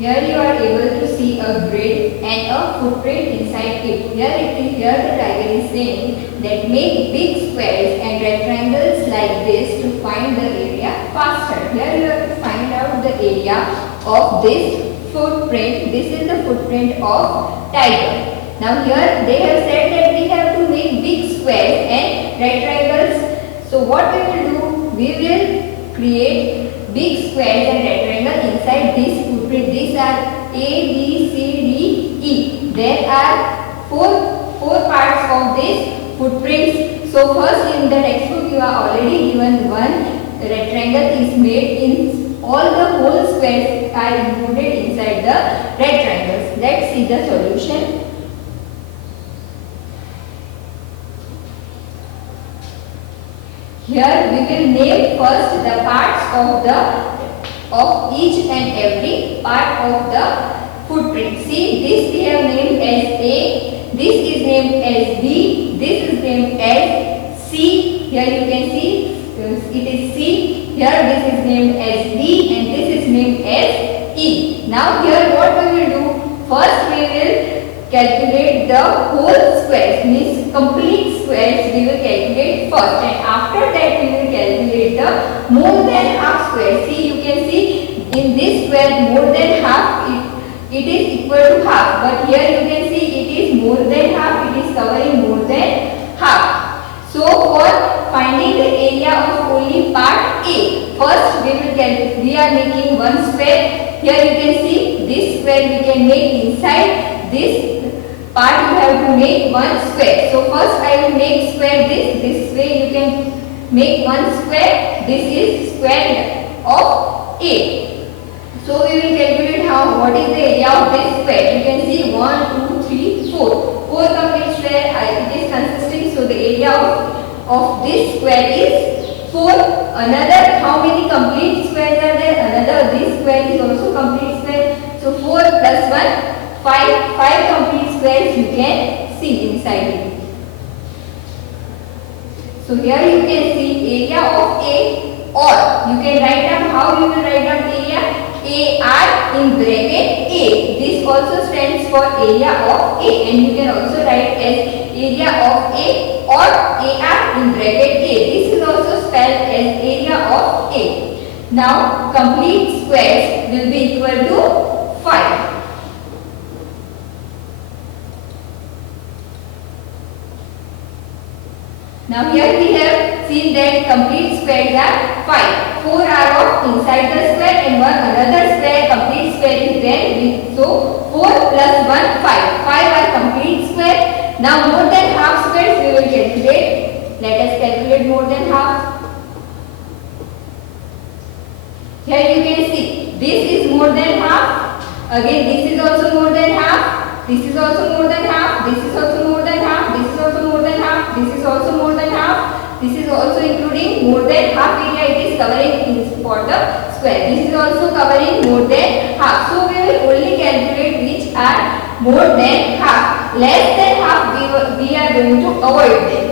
Here you are able to see a grid and a footprint inside it. Here the tiger is saying that make big squares and rectangles like this to find the area faster. Here you have to find out the area of this footprint. This is the footprint of tiger. Now here they have said that we have to make big squares and rectangles. So what we will do? We will create big squares and rectangles inside this footprint. These are A, B, C, D, E. There are four parts of this footprints. So first in the textbook you are already given one rectangle is made in all the whole squares are included inside the rectangles. Let's see the solution. Here we will name first the parts of each and every part of the footprint. See, this we have named as A, this is named as B, this is named as C. Here you can see it is C. Here this is named as D and this is named as E. Now here what we will do? First we will calculate the whole squares, means complete squares we will calculate first, and after that we will calculate the more than half square. See, you can see in this square more than half it is equal to half, but here you can see it is more than half, it is covering more than half. So for finding the area of only part A, first we are making one square. Here you can see this square we can make inside this part. You have to make one square. So first I will make square this way you can make one square. This is square of A. So we will calculate what is the area of this square. You can see 1, 2, 3, 4. 4 complete square it is consisting. So the area of this square is 4. Another, how many complete squares are there? Another, this square is also complete square. So 4 plus 1. 5 complete squares you can see inside it. So here you can see area of A, or you can write down, how you will write down area? AR in bracket A. This also stands for area of A, and you can also write as area of A or AR in bracket A. This is also spelled as area of A. Now complete squares will be equal to 5. Now here we have seen that complete squares are 5. 4 are of inside the square and one another square, complete square is there. So 4 plus 1, 5. 5 are complete square. Now more than half squares we will calculate. Let us calculate more than half. Here you can see this is more than half. Again this is also more than half. This is also more than half. This is also more than half. This is also more than half. This is also more than half. This is also including more than half area it is covering for the square. This is also covering more than half. So we will only calculate which are more than half. Less than half we are going to avoid them.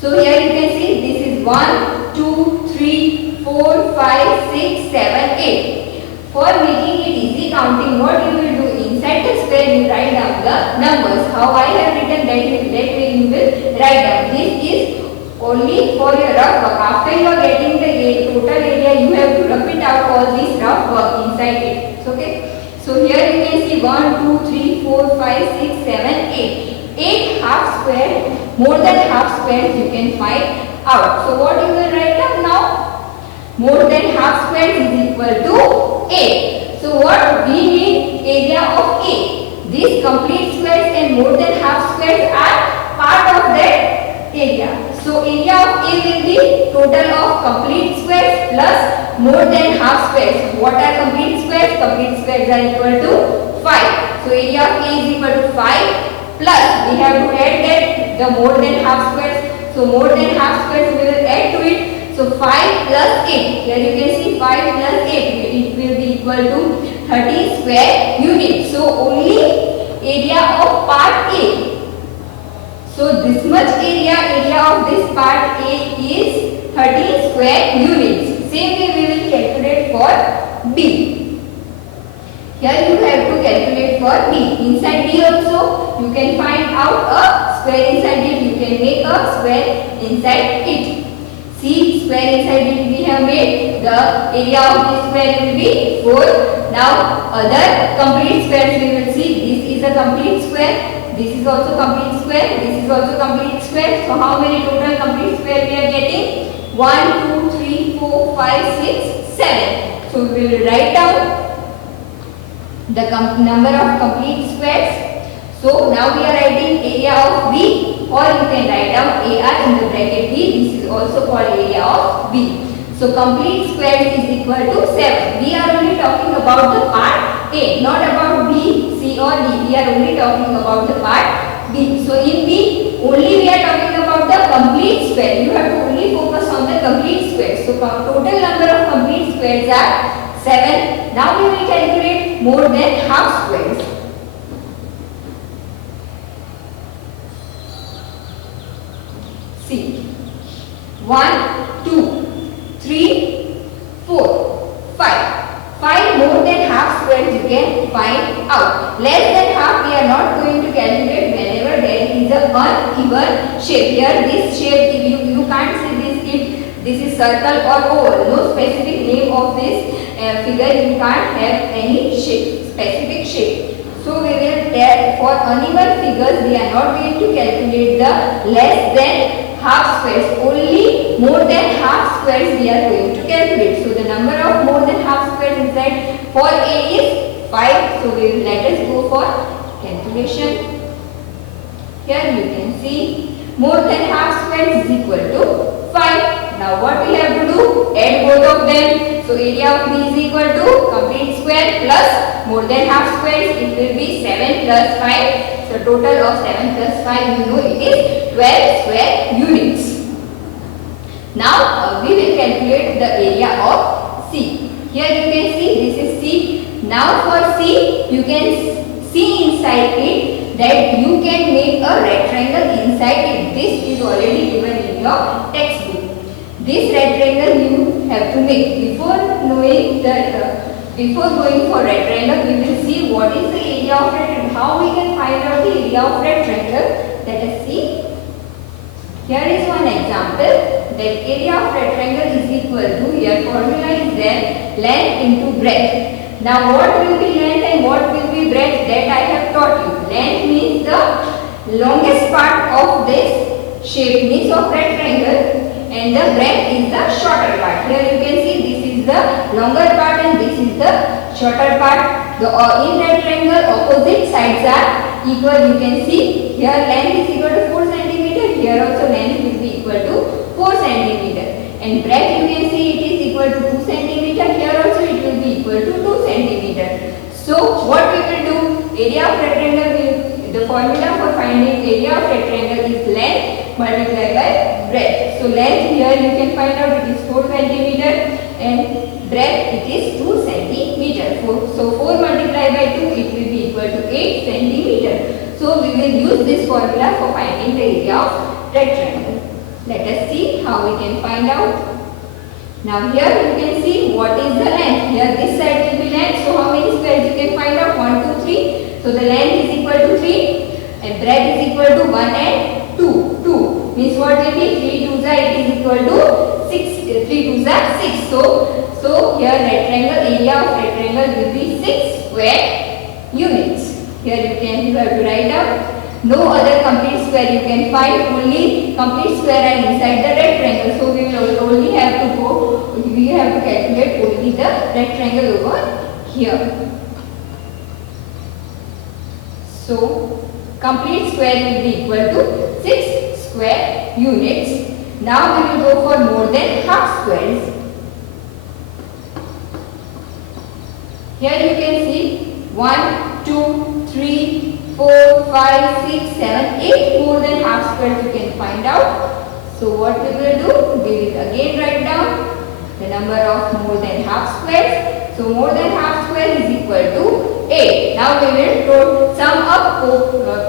So here you can see this is 1, 2, 3, 4, 5, 6, 7, 8. For making it easy counting, what you will do? Inside the square you write down the numbers. How I have written that way you will write down. This is only for your rough work. After you are getting the total area, you have to rough it out all this rough work inside it. Okay. So here you can see 1, 2, 3, 4, 5, 6, 7, 8. 8 half square, more than half squares you can find out. So what you will write down now? More than half squares is equal to 8. So what we need? Area of A. These complete squares and more than half squares are part of that area. So area of A will be total of complete squares plus more than half squares. What are complete squares? Complete squares are equal to 5. So area of A is equal to 5 plus we have to add that the more than half squares. So more than half squares we will add to it. So 5 plus 8. Here you can see 5 plus 8. It will be equal to 30 square units. So only area of part A. So this much area of this part A is 30 square units. Same way we will calculate for B. Here you have to calculate for B. Inside B also you can find out a square inside it. You can make a square inside it. See, square inside it we have made. The area of this square will be 4. Now other complete squares we will see. This is a complete square. This is also complete square. This is also complete square. So how many total complete square we are getting? 1, 2, 3, 4, 5, 6, 7. So we will write down the number of complete squares. So now we are writing area of B, or you can write down AR in the bracket B. This is also called area of B. So complete squares is equal to 7. We are only talking about the part A, not about B, C or D. We are only talking about the part B. So in B only we are talking about the complete square. You have to only focus on the complete squares. So total number of complete squares are 7. Now we will calculate more than half squares. See, 1, 2, 3, 4, 5. 5 more than half squares you can find out. Less than half we are not going to calculate whenever there is a uneven shape. Here this shape, you can't see this is circle or oval. No specific name of this figure. You can't have any shape, specific shape. So we will for uneven figures we are not going to calculate the less than half squares. Only more than half squares we are going to calculate. So the number of more than half squares inside for A is 5. So let us go for calculation. Here you can see more than half squares is equal to 5. Now what we have to do? Add both of them. So area of B is equal to complete square plus more than half squares. It will be 7 plus 5. So total of 7 plus 5 you know it is 12 square units. Now we will calculate the area of C. Here you can see this is C. Now for C you can see inside it that you can make a rectangle inside it. This is already given in your textbook. This rectangle you have to make. Before knowing that, before going for rectangle, we will see what is the area of rectangle. How we can find out the area of rectangle. Let us see. Here is one example. That area of rectangle is equal to, here formula is there, length into breadth. Now what will be length and what will be breadth, that I have taught you. Length means the longest part of this shape, means of rectangle, and the breadth is the shorter part. Here you can see this is the longer part and this is the shorter part. The in rectangle opposite sides are equal. You can see here length is equal to 4 cm. Here also length will be equal to 4 cm. And breadth you can see it is equal to 2 cm. Here also it will be equal to 2 cm. So what we will do? Area of rectangle will, the formula for finding area of rectangle is length multiplied by breadth. So length here you can find out it is 4 cm and breadth it is 2 cm. So 4 multiplied by 2 it will be equal to 8 cm. So we will use this formula for finding the area of rectangle. Let us see how we can find out. Now here you can see what is the length. Here this side will be length. So how many squares you can find out? 1, 2, 3. So the length is equal to 3 and breadth is equal to 1 and 2. 2 means what will be 3 2s it is equal to 6. 3 2s 6. So here rectangle, area of rectangle will be 6 square units. Here you have to write down. No other complete square you can find. Only complete square are inside the rectangle. So we will only have to calculate only the rectangle over here. So complete square will be equal to 6 square units. Now we will go for more than half squares. Here you can see 1, 2, 3, 4, 5, 6, 7, 8 more than half squares you can find out. So what we will do? We will again write down the number of more than half squares. So more than half square is equal to 8. Now we will sum up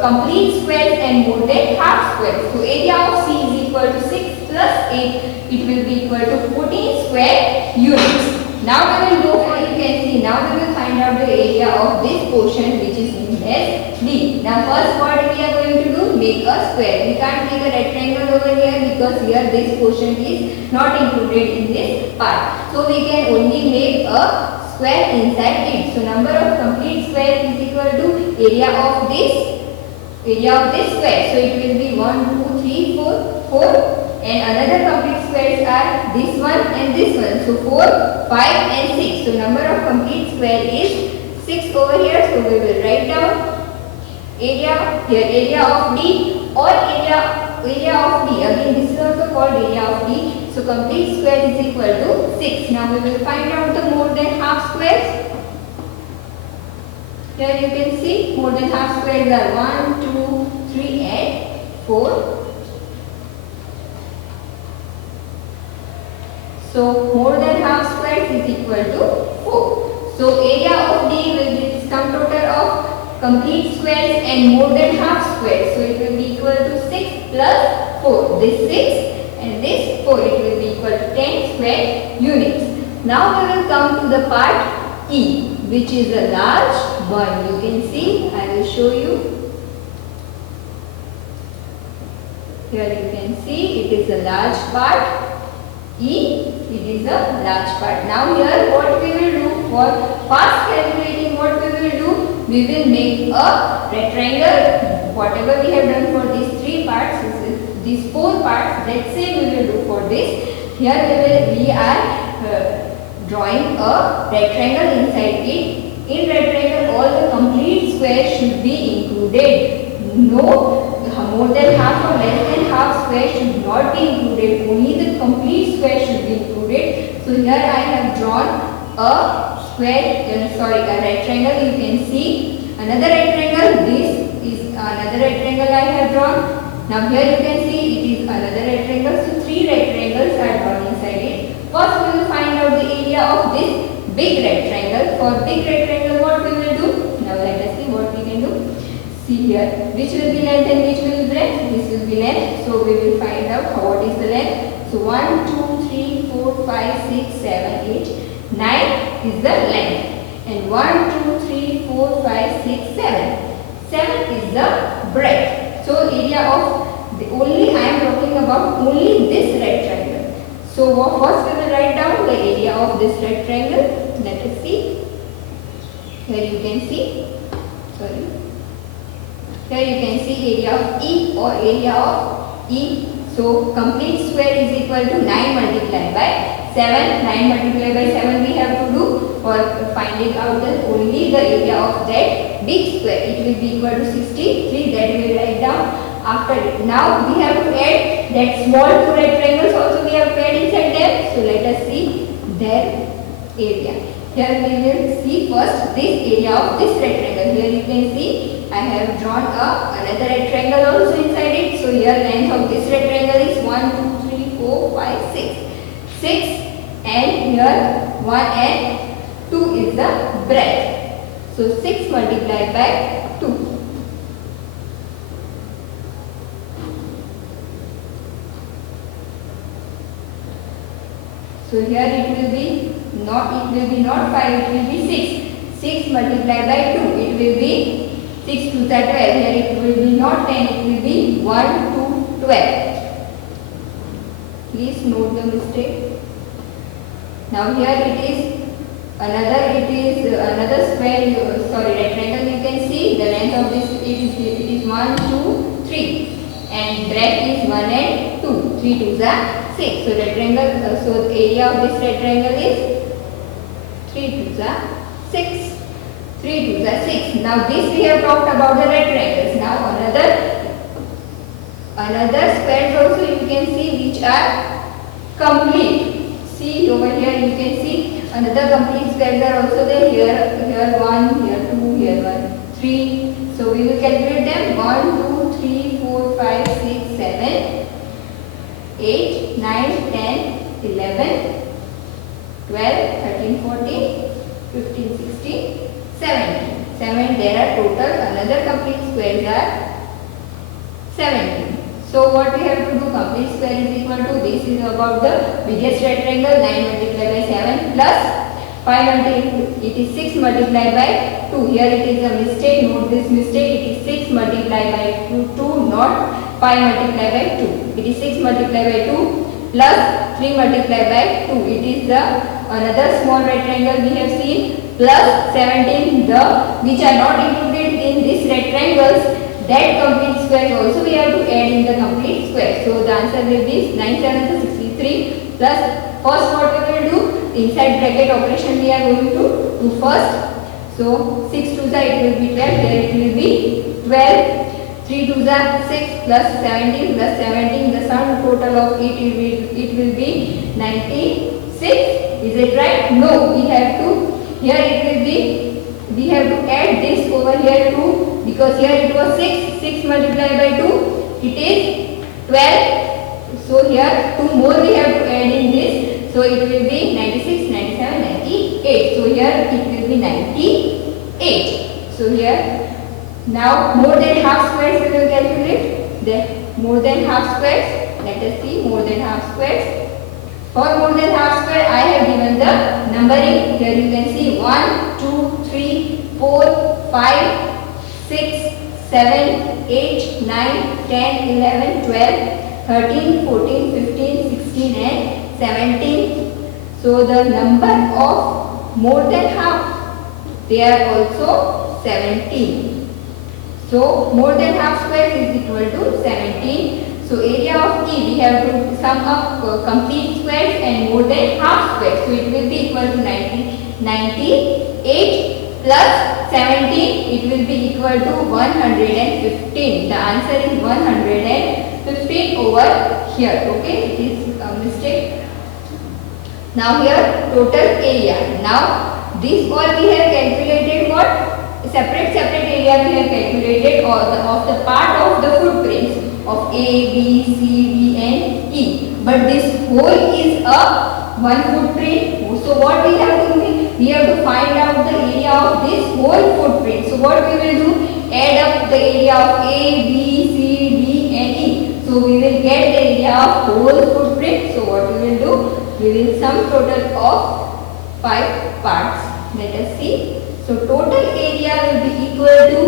complete squares and more than half squares. So area of C is equal to 6 plus 8. It will be equal to 14 square units. Now we will go for, you can see, now we will find find out the area of this portion which is named as D. Now first what we are going to do, make a square. We can't make a rectangle over here because here this portion is not included in this part. So we can only make a square inside it. So number of complete square is equal to area of this square. So it will be 1, 2, 3, 4, 4. And another complete squares are this one and this one. So 4, 5 and 6. So number of complete square is 6 over here. So we will write down area here, area of D or area of D. Again this is also called area of D. So complete square is equal to 6. Now we will find out the more than half squares. Here you can see more than half squares are 1, 2, 3 and 4. So more than half squares is equal to 4. So area of D will be sum total of complete squares and more than half squares. So it will be equal to 6 plus 4. This 6 and this 4. It will be equal to 10 square units. Now we will come to the part E, which is a large one. You can see, I will show you. Here you can see it is a large part. E, it is a large part. Now here what we will do for fast calculating, what we will do, we will make a rectangle. Whatever we have done for these 3 parts, these 4 parts, let's say we will do for this. Here we are drawing a rectangle inside it. In rectangle all the complete squares should be included. No more than half or less than half square should not be included. Only the complete square should be included. So here I have drawn a square, a rectangle. You can see another rectangle. This is another rectangle I have drawn. Now here you can see it is another rectangle. So 3 rectangles are drawn inside it. First we will find out the area of this big rectangle. For big rectangle what we will do? Now let us see what we can do. See here, which will be length and which will be breadth? This will be length. So we will find out what is the length. So 1, 2, 3, 4, 5, 6, 7, 8, 9 is the length. And 1, 2, 3, 4, 5, 6, 7. 7 is the breadth. So area of the only I am talking about only this rectangle. So first we will write down the area of this rectangle. Let us see. Here you can see. Sorry. Here you can see area of E or area of E. So complete square is equal to 9 multiplied by 7. 9 multiplied by 7 we have to do for finding out only the area of that big square. It will be equal to 63. That we will write down. After it. Now we have to add that small 2 rectangles also we have to add inside them. So let us see their area. Here we will see first this area of this rectangle. Here you can see I have drawn another rectangle also inside it. So here length of this rectangle is 1, 2, 3, 4, 5, 6. 6 and here 1 and 2 is the breadth. So 6 multiplied by 2. So here it will be not 5, it will be 6. 6 multiplied by 2, it will be 6 to 12. Here it will be not 10, it will be 1 to 12. Please note the mistake. Now here it is another square, rectangle. You can see the length of this it is 1, 2, 3 and breadth is 1 and 2. 3 2s are 6. So rectangle. So the area of this rectangle is 3 2s are 6. 3 2s are 6. Now this we have talked about the rectangles. Now another squares also you can see which are complete. See over here you can see another complete squares are also there. Here 1, here 2, here 1, 3. So we will calculate them. 1, 2, 3, 4, 5, 6, 7, 8, 9, 10, 11, 12, 13, 14, 15, 16, 17. 7 there are total. Another complete squares are 17. So what we have to do, complete square is equal to, this is about the biggest rectangle, 9 multiplied by 7 plus it is 6 multiplied by 2. Here it is a mistake. Note this mistake. It is 6 multiplied by 2, not 5 multiplied by 2. It is 6 multiplied by 2 plus 3 multiplied by 2. It is the another small rectangle we have seen, plus 17, the which are not included in this rectangles, that complete square also we have to add in the complete square. So the answer will be 9 7 63 plus first what we will do, inside bracket operation we are going to do first. So 6 2 it will be 12, here it will be 12, 3 2 6 plus 17 plus 17, the sum total of it will be 96. Is it right? No, we have to, here it will be, we have to add this over here too, because here it was 6 multiplied by 2, it is 12. So here 2 more we have to add in this, so it will be 96, 97, 98. So here it will be 98. So here now more than half squares we will calculate. The more than half squares, let us see more than half squares. For more than half square I have given the numbering. Here you can see 1, 2, 3, 4, 5, 6, 7, 8, 9, 10, 11, 12, 13, 14, 15, 16 and 17. So the number of more than half, they are also 17. So more than half square is equal to 17. So area of E, we have to sum up complete squares and more than half squares. So it will be equal to 98 plus 17, it will be equal to 115. The answer is 115 over here. Okay, it is a mistake. Now here total area. Now this all we have calculated what? Separate area we have calculated of the part of the footprints of A, B, C, D and E. But this whole is a one footprint. So what we have to do? We have to find out the area of this whole footprint. So what we will do? Add up the area of A, B, C, D and E. So we will get the area of whole footprint. So what we will do? We will sum total of 5 parts. Let us see. So total area will be equal to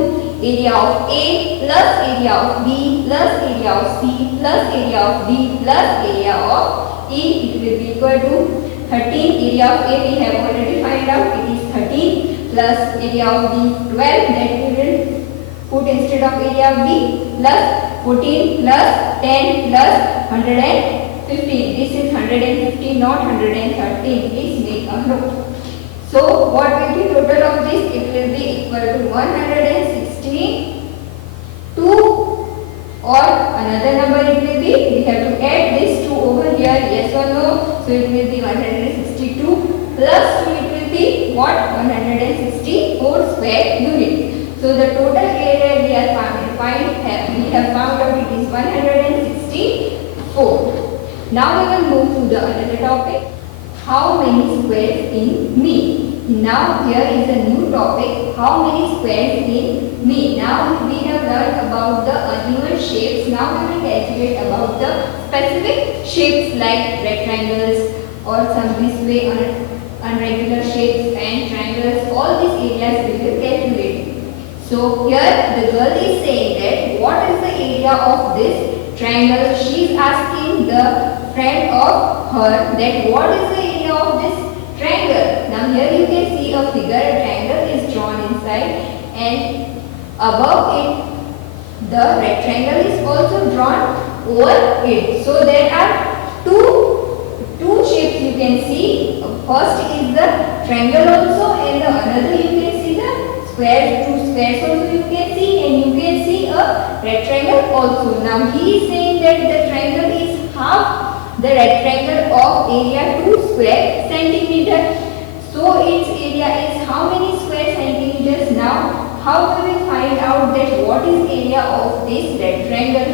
area of A plus area of B plus area of C plus area of D plus area of E. It will be equal to 13. Area of A we have already find out, it is 13 plus area of B 12, that we will put instead of area of B, plus 14 plus 10 plus 115. This is 115, not 113. Please make a note. So what will be total of this? It will be equal to 162, or another number it will be. We have to add this 2 over here, yes or no? So it will be 162 plus 2, it will be what? 164 square unit. So the total area we have found out it is 164. Now we will move to the another topic. How many squares in me? Now here is a new topic. How many squares in me? Now we have learned about the uneven shapes. Now we will calculate about the specific shapes like rectangles or some this way unregular shapes and triangles. All these areas we will calculate. So here the girl is saying that what is the area of this triangle? She is asking the friend of her that what is the area of this triangle. Now here you can see a figure, a triangle is drawn inside, and above it the rectangle is also drawn over it. So there are two shapes you can see. First is the triangle also, and the another you can see the square. Two squares also you can see, and you can see a rectangle also. Now he is saying that the triangle is half the rectangle of area 2 square centimeter. So its area is how many square centimeters? Now how we will find out that what is area of this rectangle?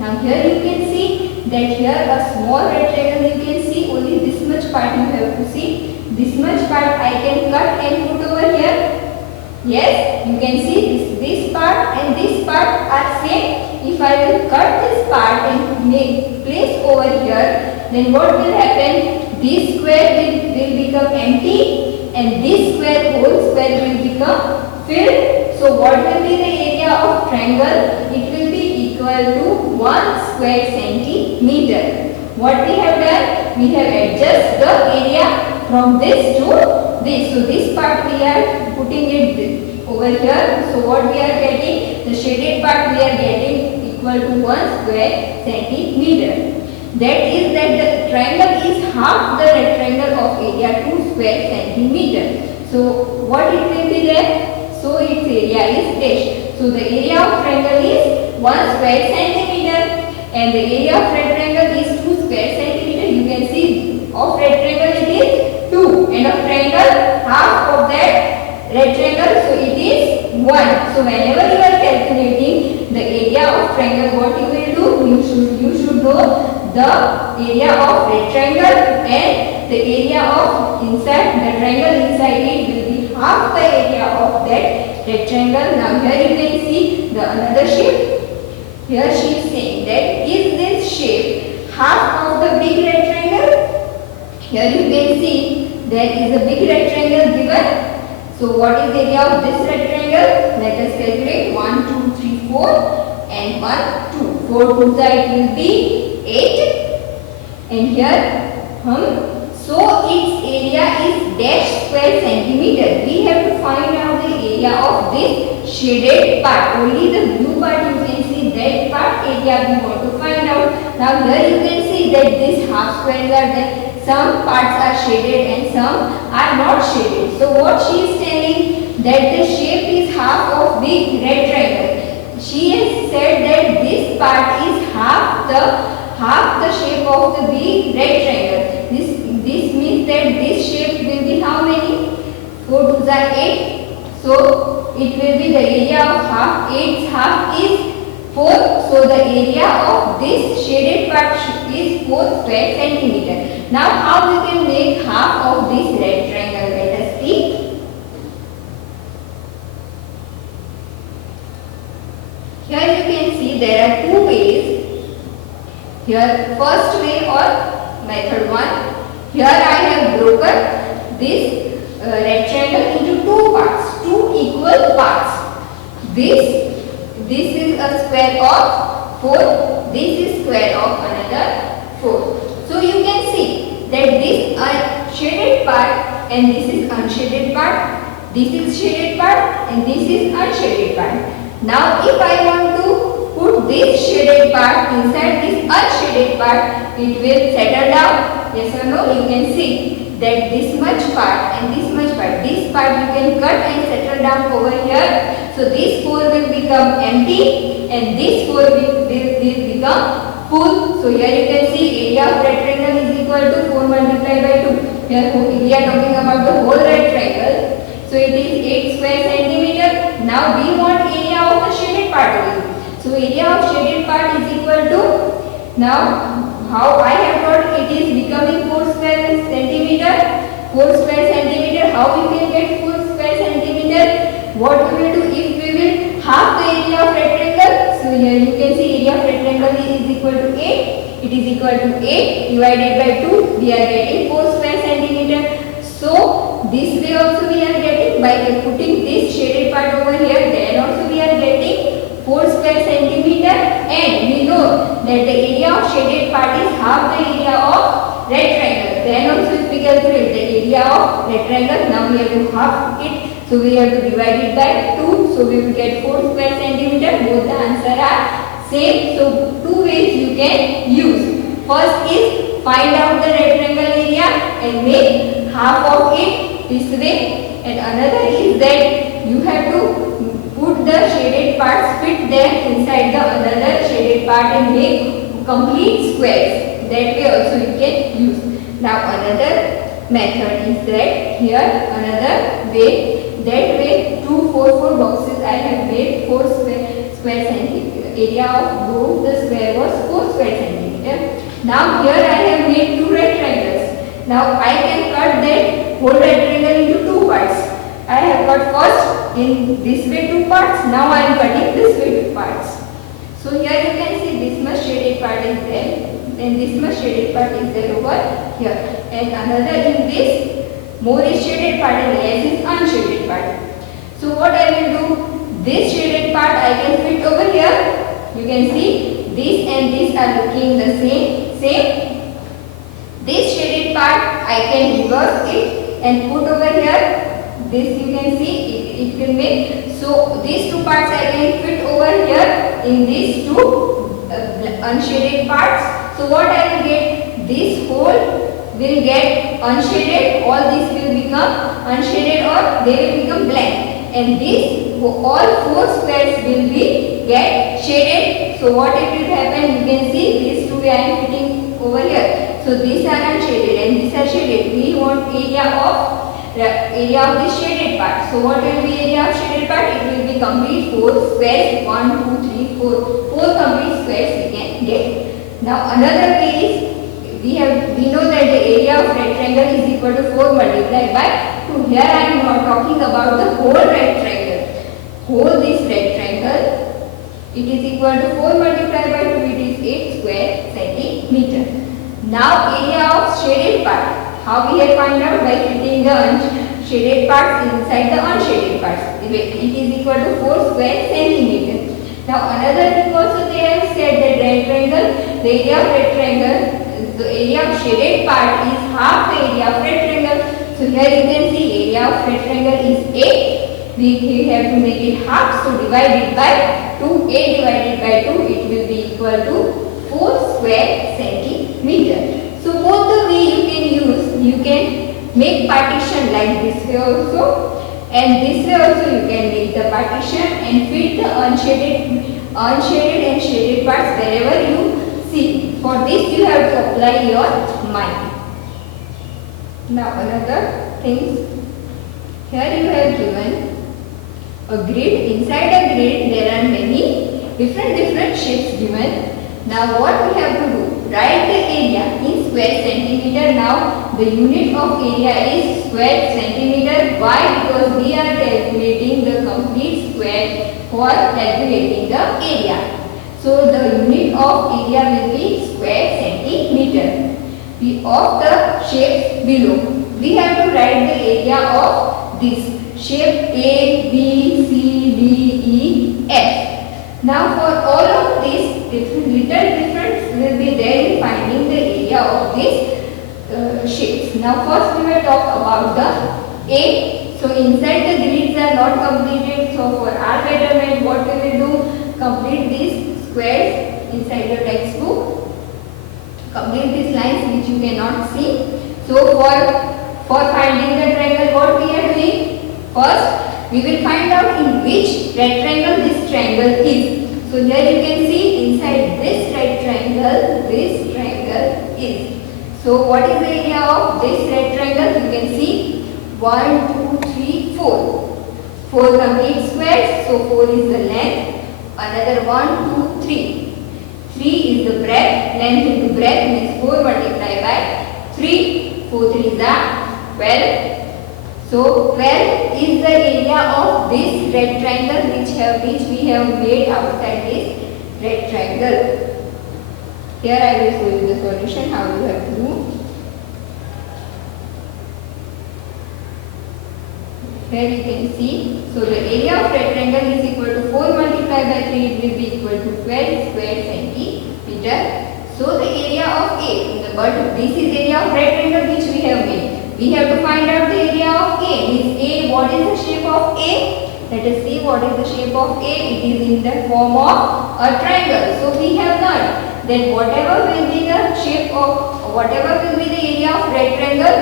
Now here you can see that here a small rectangle you can see, only this much part you have to see. This much part I can cut and put over here. Yes, you can see this part and this part are same. If I will cut this part and make place over here, then what will happen? This square will become empty and this whole square will become filled. So what will be the area of triangle? It will be equal to 1 square centimeter. What we have done? We have adjusted the area from this to this. So this part we are putting it over here. So what we are getting? The shaded part we are getting equal to 1 square centimeter. That is that the triangle is half the rectangle of area 2 square centimeter. So what it will be there? So its area is dash. So the area of triangle is 1 square centimeter and the area of rectangle is 2 square centimeter. You can see of rectangle it is 2 and of triangle half of that rectangle, so it is 1. So whenever you are calculating the area of triangle, what you will do? You should know the area of rectangle and the area of inside the triangle inside it will be half the area of that rectangle. Now here you can see the another shape. Here she is saying that is this shape half of the big rectangle? Here you can see there is a big rectangle given. So what is the area of this rectangle? Let us calculate 1, 2, 3, 4 and 1, 2. 4 2 it will be 8 and here so its area is dash square centimeter. We have to find out the area of this shaded part. Only the blue part you can see, that part area we want to find out. Now here you can see that these half squares are there. Some parts are shaded and some are not shaded. So what she is telling that the shape is half of big rectangle. She has said that this part is half the shape of the big rectangle. This means that this shape will be how many? 4 2s are 8. So it will be the area of half. 8's half is 4. So the area of this shaded part is 4 square centimeter. Now how we can make half of this rectangle? Let us see. Here you can see there are two ways. Here first way or method 1. Here I have broken this rectangle into two parts, two equal parts. This is a square of 4. This is square of another 4. So you can see that this shaded part and this is unshaded part. This is shaded part and this is unshaded part. Now if I want to put this shaded part inside this unshaded part, it will settle down. Yes or no? You can see that this much part and this much part. This part you can cut and settle down over here. So this 4 will become empty and this 4 will become full. So here you can see area of rectangle is equal to 4 multiplied by 2. Here we are talking about the whole rectangle. So it is 8 square centimeter. Now we want area of the shaded part only. So area of shaded part is equal to, now how I have got it is becoming 4 square centimeter. 4 square centimeter. How we can get 4 square centimeter? What we will do if we will half the area of rectangle? So here you can see area of rectangle is equal to 8. It is equal to 8 divided by 2. We are getting 4 square centimeter. So this way also we are getting by putting this shaded part over here. Then also we are getting 4 square centimeter and we know that the area of shaded part is half the area of rectangle. Then also if we calculate the area of rectangle, now we have to half it. So we have to divide it by 2. So we will get 4 square centimeter. Both the answer are same. So two ways you can use. First is find out the rectangle area and make half of it this way. And another is that you have to put the shaded parts, fit them inside the another shaded part and make complete squares. That way also you can use. Now another method is that here another way. That way 2 4 boxes I have made 4 square centimeter. Area of both the square was 4 square centimeter. Now here I have made 2 rectangles. Now I can cut that whole rectangle into 2 parts. I have cut first in this way 2 parts. Now I am cutting this way 2 parts. So here you can see this much shaded part is there and this much shaded part is there over here. And another in this More is shaded part and less is unshaded part. So what I will do, this shaded part I can fit over here. You can see this and this are looking the same. This shaded part I can reverse it and put over here. This you can see it will make. So these two parts I can fit over here in these two unshaded parts. So what I will get, this whole will get unshaded, all these will become unshaded or they will become blank, and this all four squares will be get shaded. So what it will happen, you can see these two I am fitting over here. So these are unshaded and these are shaded. We want area of this shaded part. So what will be area of shaded part? It will be complete 4 squares. 1, 2, 3, 4. 4 complete squares we can get. Now another way is we know that the area of rectangle is equal to 4 multiplied by 2. Here I am not talking about the whole rectangle. Whole this rectangle, it is equal to 4 multiplied by 2, it is 8 square centimeter. Now area of shaded part. How we have find out? By fitting the shaded parts inside the unshaded parts. It is equal to 4 square centimeter. Now another thing also they have said that rectangle, the area of rectangle, the area of shaded part is half the area of rectangle. So here you can see area of rectangle is 8. We have to make it half, so divide it by 2. 8 divided by 2, it will be equal to 4 square centimeter. So both the way you can use, you can make partition like this way also, and this way also you can make the partition and fit the unshaded and shaded parts wherever you see. For this you have to apply your mind. Now another thing, here you have given a grid. Inside a grid there are many different shapes given. Now what we have to do? Write the area in square centimeter. Now the unit of area is square centimeter. Why? Because we are calculating the complete square for calculating the area. So the unit of area will be square centimeter. Of the shapes below, we have to write the area of this shape A, B, C, D, E, F. Now for all of these, little difference will be there in finding the area of these shapes. Now first we will talk about the A. So inside the grids are not completed. So for our betterment, what we will do? Complete these squares inside your textbook. Complete these lines which you cannot see. So for finding the triangle, what we are doing? First, we will find out in which rectangle this triangle is. So here you can see inside this rectangle is. So what is the area of this rectangle? You can see 1, 2, 3, 4. 4 complete squares. So 4 is the length. Another 1, 2, 3. 3 is the breadth. Length into breadth means 4 multiplied by 3. 4 3 is 12. So 12 is the area of this rectangle which we have made outside this rectangle. Here I will show you the solution how you have to do. Here you can see. So the area of rectangle is equal to 4 multiplied by 3. It will be equal to 12 square centimeter. So the area of A, but this is area of rectangle which we have made. We have to find out the area of A. Means A, what is the shape of A? Let us see what is the shape of A. It is in the form of a triangle. So we have learned that whatever will be the shape of, whatever will be the area of rectangle,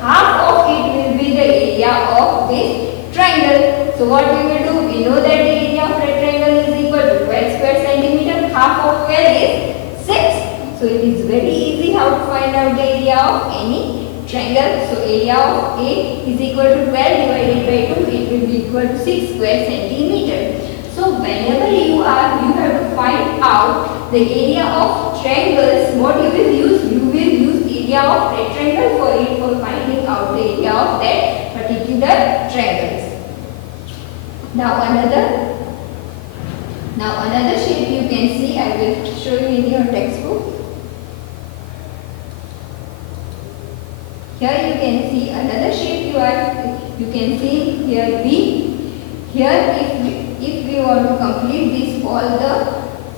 half of it will be the area of this triangle. So what we will do? We know that the area of rectangle is equal to 12 square centimeter. Half of 12 is 6. So it is very easy how to find out the area of any triangle. So area of A is equal to 12 divided by 2. It will be equal to 6 square centimeter. So whenever you have to find out the area of triangles, what you will use? You will use area of rectangle for it, for finding out the area of that particular triangles. Now another shape you can see. I will show you in your textbook. Here you can see another shape you can see here B. Here if we want to complete this all the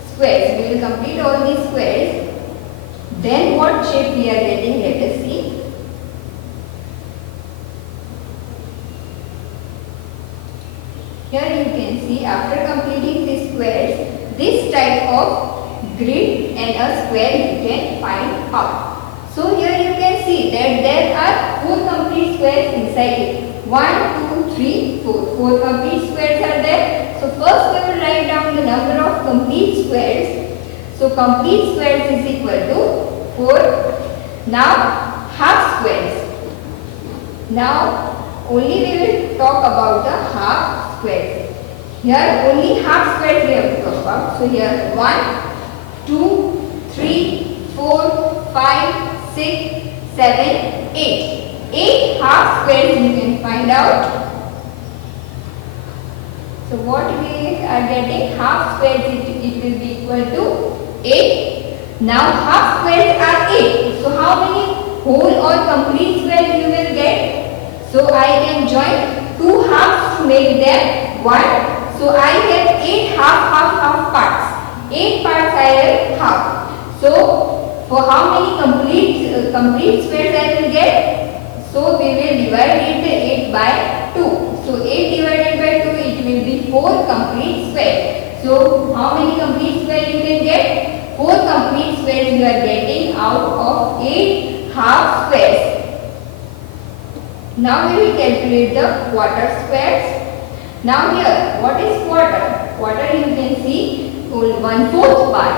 squares, we will complete all these squares. Then what shape we are getting? Let us see. Here you can see after completing these squares, this type of grid and a square you can find out. So here you can see that there are 4 complete squares inside it. 1, 2, 3, 4. 4 complete squares are there. So first we will write down the number of complete squares. So complete squares is equal to 4. Now half squares. Now only we will talk about the half squares. Here only half squares we have to talk about. So here 1, 2, 3, 4, 5, 6, 7, 8. 8 half squares you can find out. So what we are getting? Half squares it will be equal to 8. Now half squares are 8. So how many whole or complete squares you will get? So I can join 2 halves to make them 1. So I have 8 half parts. 8 parts I have half. So for how many complete squares I will get? So we will divide it 8 by 2. So 8 divided by 2 it will be 4 complete squares. So how many complete squares you can get? 4 complete squares you are getting out of 8 half squares. Now we will calculate the quarter squares. Now here what is quarter? Quarter you can see only 1/4 part.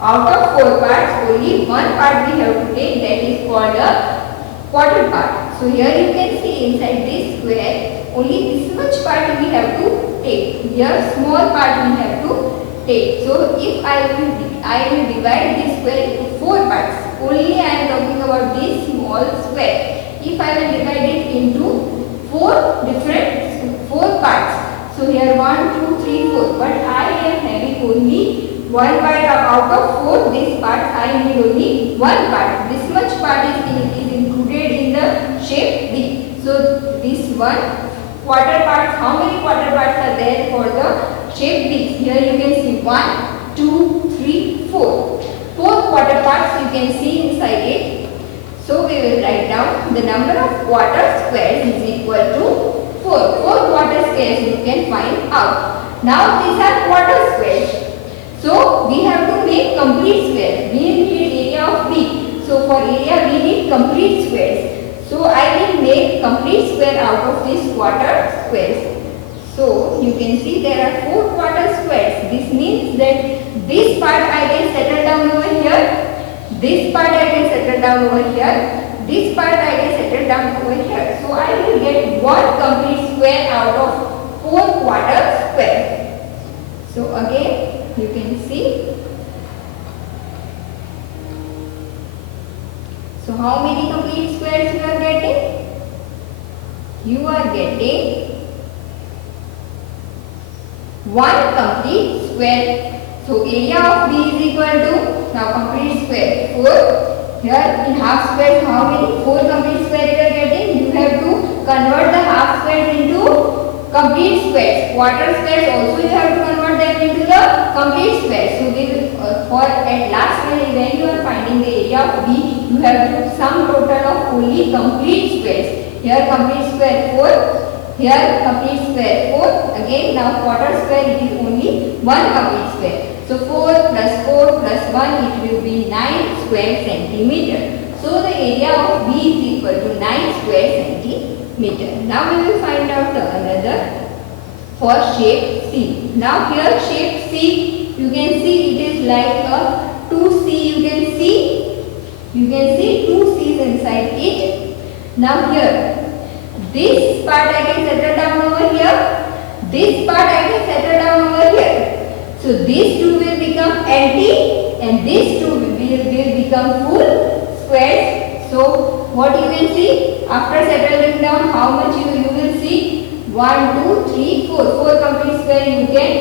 Out of 4 parts only 1 part we have to take, that is called a quarter part. So here you can see inside this square only this much part we have to take. Here small part we have to take. So if I will divide this square into 4 parts. Only I am talking about this small square. If I will divide it into 4 parts. So here 1, 2, 3, 4. But I am having only 1 part out of 4. This part I need only 1 part. This much part is included in the shape B. So this one quarter part. How many quarter parts are there for the shape B? Here you can see 1, 2, 3, 4. 4 quarter parts you can see inside it. So we will write down the number of quarter squares is equal to 4. 4 quarter squares you can find out. Now these are quarter squares. So we have to make complete squares. We need area of B. So for area we need complete squares. So I will make complete square out of these quarter squares. So you can see there are 4 quarter squares. This means that this part I can settle down over here. This part I can settle down over here. This part I can settle down over here. So I will get 1 complete square out of 4 quarter squares. So again you can see. So how many complete squares you are getting? You are getting 1 complete square. So area of B is equal to, now complete square 4. Here in half squares how many? 4 complete squares you are getting. You have to convert the half squares into complete squares. Quarter squares also you have to convert them into the complete squares. So we will, for at last when you are finding the area of B, you have to sum total of only complete squares. Here complete square 4. Here complete square 4. Again now quarter square it is only 1 complete square. So 4 plus 4 plus 1 it will be 9 square centimeter. So the area of B is equal to 9 square centimeter. Now we will find out the another for shape C. Now here shape C you can see it is like a 2C. You can see 2 C's inside it. Now here this part I can settle down over here. This part I can settle down over here. So these 2 will become empty and these 2 will become full squares. So what you can see after settling down, how much you will see? 1, 2, 3, 4. 4 complete square you can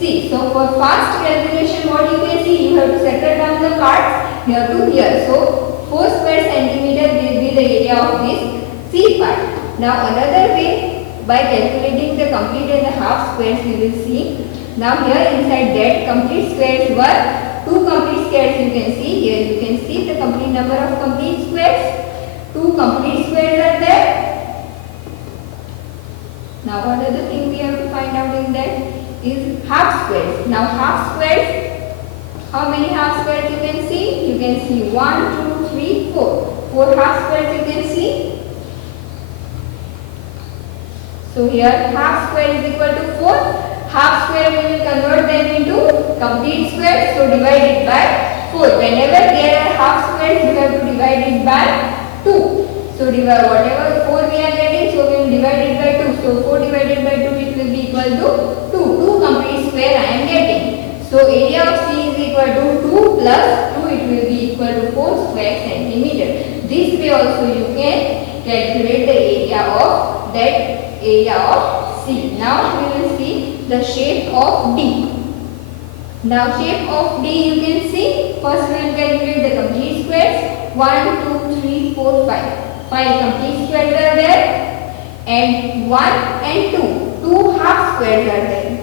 see. So for fast calculation what you can see, you have to settle down the parts here to here. So 4 square centimeter will be the area area of this C part. Now another way, by calculating the complete and the half squares, we will see. Now here inside that complete squares were 2 complete squares you can see. Here you can see the complete number of complete squares. 2 complete squares are there. Now what other thing we have to find out in that is half squares. Now half squares, how many half squares you can see? You can see 1, 2, 3, 4. 4 half squares you can see. So here half square is equal to 4. Half square we will convert them into complete squares. So divide it by 4. Whenever there are half squares, you have to divide it by 2. So divide whatever 4 we are getting, so we will divide it by 2. So 4 divided by 2, it will be equal to 2. 2 complete square I am getting. So area of C is equal to 2 plus 2, it will be equal to 4 square centimeter. This way also you can calculate the area of that area of C. Now we will see the shape of D. Now shape of D you can see. First we will calculate the complete squares. 1, 2, 3, 4, 5. 5 complete squares are there. And 1 and 2. 2 half squares are there.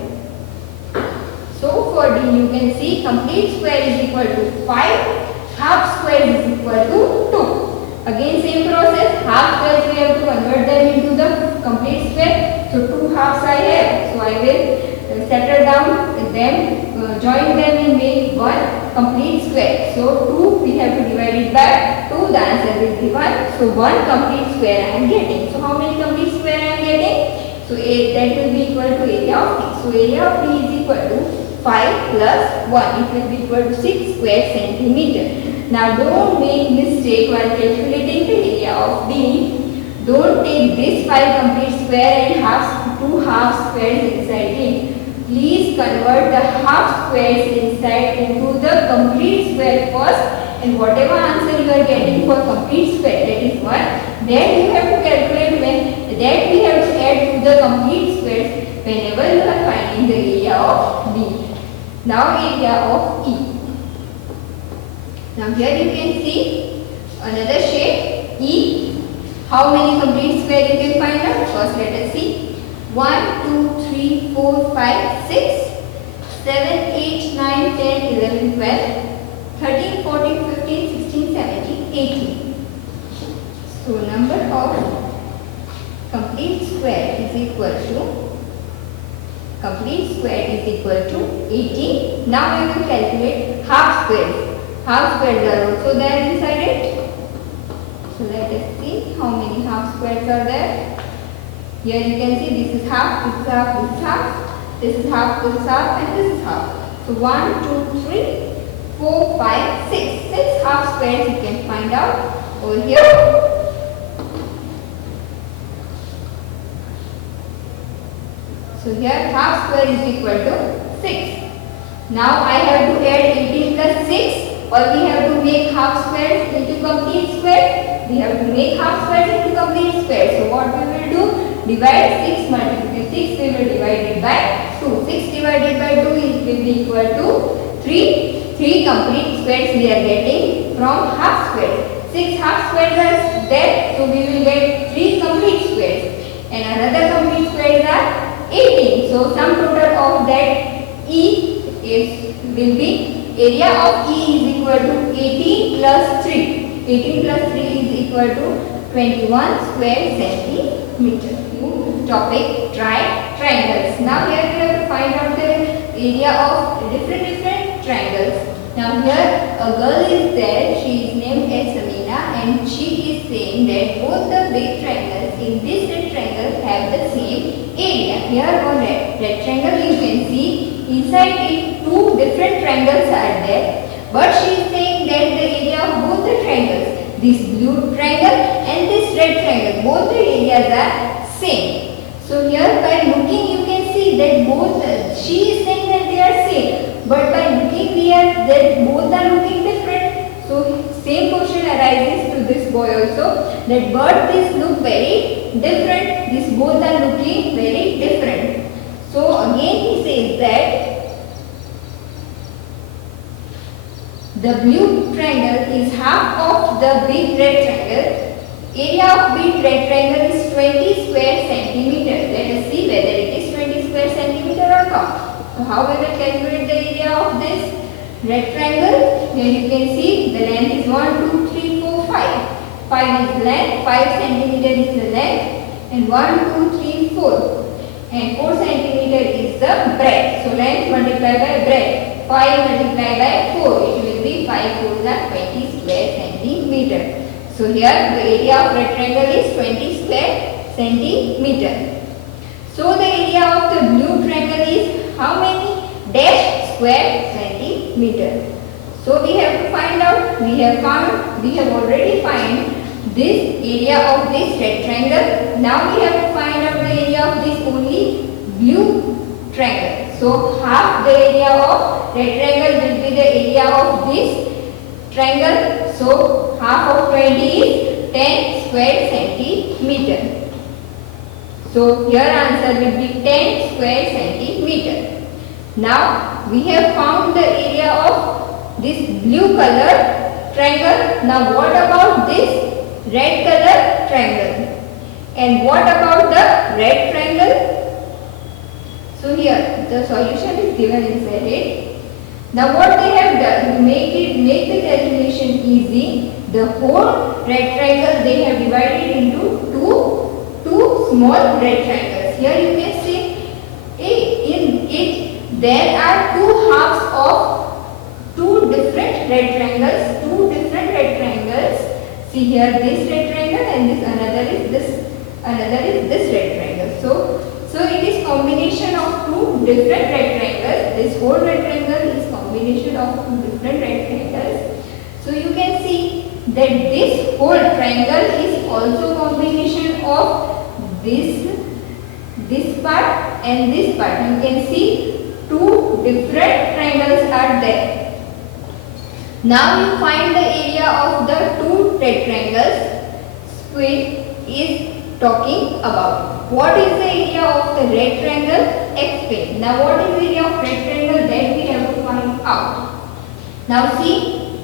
So for D you can see complete square is equal to 5. Half square is equal to 2. Again same process, half squares we have to convert them into the complete square. So 2 halves I have. So I will settle down them, join them and make one complete square. So 2 we have to divide it by 2. The answer will be 1. So 1 complete square I am getting. So how many complete square I am getting? So that will be equal to area of D. So area of D is equal to 5 plus 1. It will be equal to 6 square centimeter. Now don't make mistake while calculating the area of D. Don't take this 5 complete square and 2 half squares inside it. Please convert the half squares inside into the complete square first, and whatever answer you are getting for complete square, that is 1, then you have to calculate when that we have to add to the complete squares whenever you are finding the area of D. Now area of E. Now here you can see another shape E. How many complete square you can find out? First let us see. 1, 2, 3, 4, 5, 6, 7, 8, 9, 10, 11, 12, 13, 14, 15, 16, 17, 18. So number of complete square is equal to 18. Now we will calculate half squares. Half squares are also there inside it. So let us see how many half squares are there. Here you can see this is half, this is half, this is half, this is half, this is half, and this is half. So 1, 2, 3, 4, 5, 6. 6 half squares you can find out over here. So here half square is equal to 6. Now I have to add 18 plus 6. Or we have to make half squares into complete square. We have to make half squares into complete square. So what we will do? Divide 6 multiplied 6. We will divide it by 2. 6 divided by 2 will be equal to 3. 3 complete squares we are getting from half squares. 6 half squares are there. So we will get 3 complete squares. And another complete squares are 18. So sum total of that E will be area of E is equal to 18 plus 3. 18 plus 3 is equal to 21 square centimeter. Topic triangles. Now here we have to find out the area of different triangles. Now here a girl is there. She is named as Samina, and she is saying that both the big triangles in this rectangle have the same area. Here on red triangle you can see inside it 2 different triangles are there, but she is saying that the area of both the triangles, this blue triangle and this red triangle, both the areas are same. So here by looking you can see that both, she is saying that they are same, but by looking here that both are looking different. So same question arises to this boy also, that but this look very different, these both are looking very different. So again he says that the blue triangle is half of the big red triangle Area of big rectangle is 20 square centimeter. Let us see whether it is 20 square centimeter or not. So how we will calculate the area of this rectangle? Here you can see the length is 1, 2, 3, 4, 5. 5 is length, 5 centimeter is the length, and 1, 2, 3, 4. And 4 centimeter is the breadth. So length multiplied by breadth. 5 multiplied by 4. It will be 5 4 are 20 square centimeter. So here the area of rectangle is 20 square centimeter. So the area of the blue triangle is how many? Dash square centimeter. So we have to find out. We have already found this area of this rectangle. Now we have to find out the area of this only blue triangle. So half the area of rectangle will be the area of this triangle. So half of 20 is 10 square centimeter. So your answer will be 10 square centimeter. Now we have found the area of this blue color triangle. Now what about this red color triangle? And what about the red triangle? So here the solution is given inside it. Now what they have done to make the calculation easy, the whole red triangle they have divided into two small red triangles. Here you can see in it there are two halves of two different red triangles. See here this red triangle and this another is this red triangle. So it is combination of two different red triangles. This whole red triangle is combination of two different red triangles. So you can see that this whole triangle is also combination of this part and this part. You can see two different triangles are there. Now you find the area of the two red triangles Squid is talking about. What is the area of the red triangle? Explain. Now what is the area of red triangle? That we have to find out. Now see,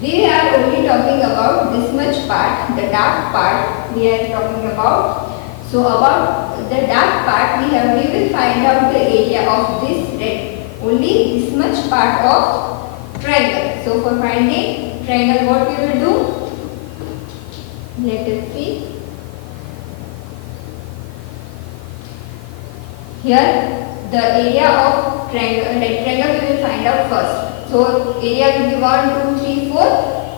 we are only talking about this much part, the dark part we are talking about. So about the dark part we will find out the area of this red, only this much part of triangle. So for finding triangle what we will do? Let us see. Here the area of triangle, red triangle we will find out first. So area will be 1, 2, 3, 4.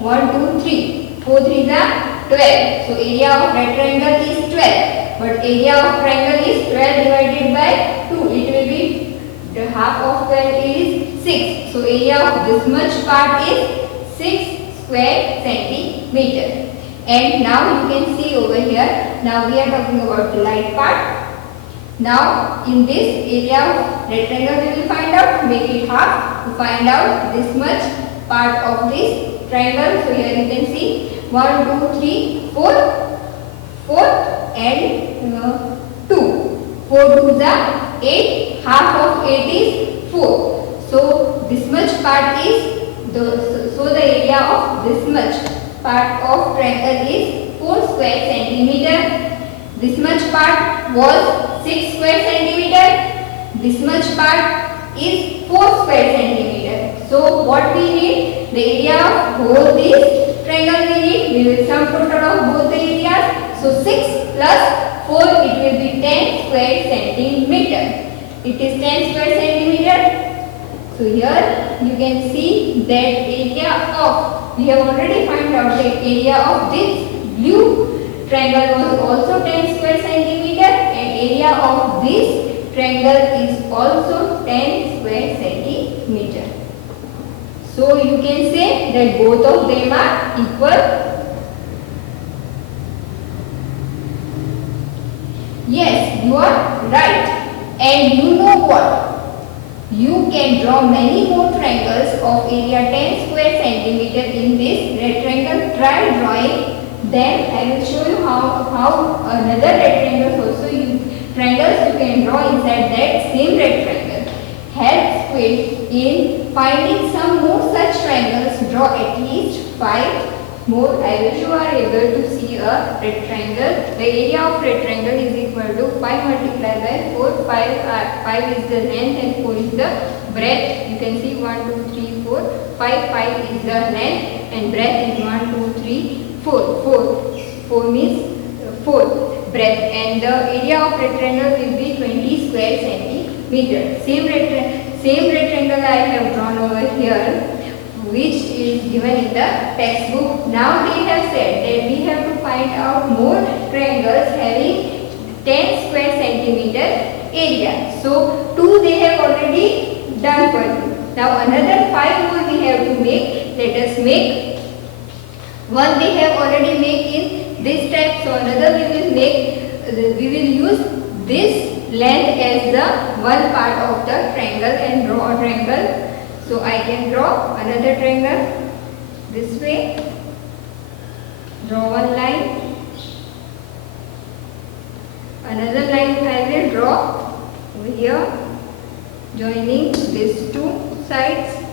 1, 2, 3. 4 3s are 12. So area of red triangle is 12. But area of triangle is 12 divided by 2. It will be the half of 12 is 6. So area of this much part is 6 square centimeter. And now you can see over here. Now we are talking about the light part. Now in this area of red triangle we will find out, make it half to find out this much part of this triangle. So here you can see 1, 2, 3, 4, 4 and 2. 4 2s are 8, half of 8 is 4. So this much part is the area of this much part of triangle is 4 square centimeter. This much part was 6 square centimeter. This much part is 4 square centimeter. So what we need? The area of whole this triangle we need. We will sum total of both the areas. So 6 plus 4 it will be 10 square centimeter. It is 10 square centimeter. So here you can see that area of, we have already found out the area of this blue triangle was also 10 square centimeter and area of this triangle is also 10 square centimeter. So you can say that both of them are equal. Yes, you are right. And you know what? You can draw many more triangles of area 10 square centimeter in this red triangle. Try drawing. Then I will show you how another red triangles also triangles you can draw inside that same red triangle. Help Squid in finding some more such triangles. Draw at least 5 more, I wish you are able to see a rectangle. The area of rectangle is equal to 5 multiplied by 4. 5 is the length and 4 is the breadth. You can see 1, 2, 3, 4. 5 is the length and breadth is 1, 2, 3, 4. 4 means 4 breadth, and the area of rectangle will be 20 square centimeter. Same rectangle I have drawn over here, which is given in the textbook. Now they have said that we have to find out more triangles having 10 square centimeter area. So 2 they have already done for you. Now another 5 more we have to make. Let us make. One they have already made in this type. So another we will use this length as the one part of the triangle and draw a triangle. So I can draw another triangle this way. Draw one line. Another line I will draw over here, joining these two sides.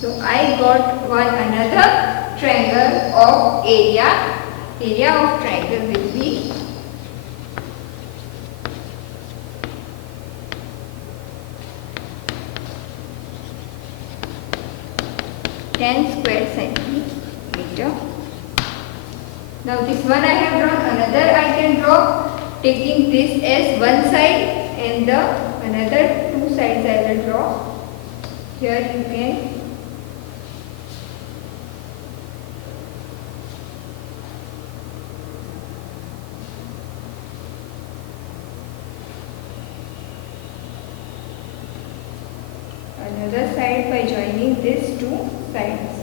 So I got another triangle of area. Area of triangle will be 10 square centimeter. Now this one I have drawn. Another I can draw, taking this as one side and the another two sides I will draw. Here you can another side by joining these two sides.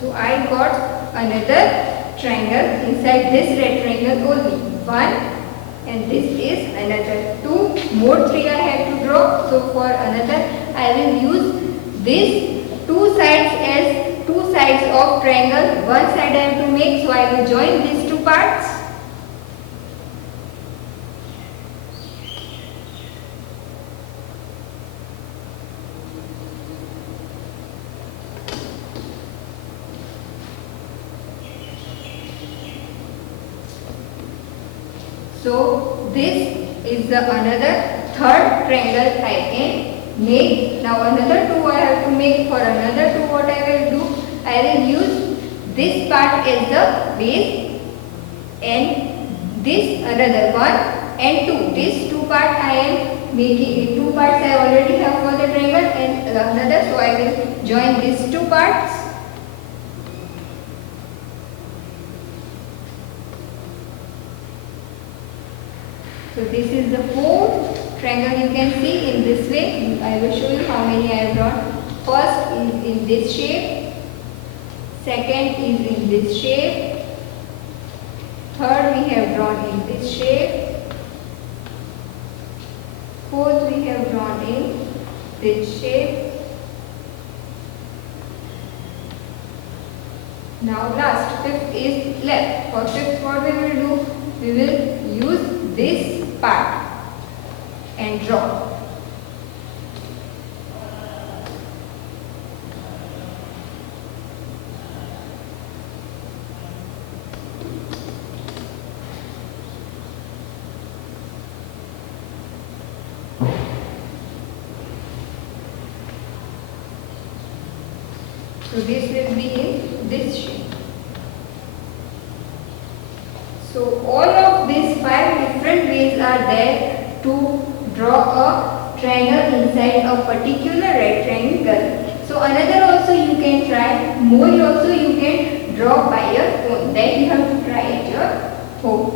So I got another triangle inside this rectangle only. One, and this is another. 2 more 3 I have to draw. So for another I will use these two sides as two sides of triangle. One side I have to make, so I will join these two parts. So this is the another third triangle I can make. Now another 2 I have to make. For another 2 what I will do? I will use this part as the base and this another 1 and 2. These two parts I am making. 2 parts I already have for the triangle and another, so I will join these two parts. So this is the fourth triangle you can see in this way. I will show you how many I have drawn. First is in this shape. Second is in this shape. Third we have drawn in this shape. Fourth we have drawn in this shape. Now last, fifth is left. For fifth what we will do? We will use this part and draw. So this will be in this shape. So all of these 5 different ways are there to draw a triangle inside a particular rectangle. So another also you can try, more also you can draw by your own. Then you have to try at your home.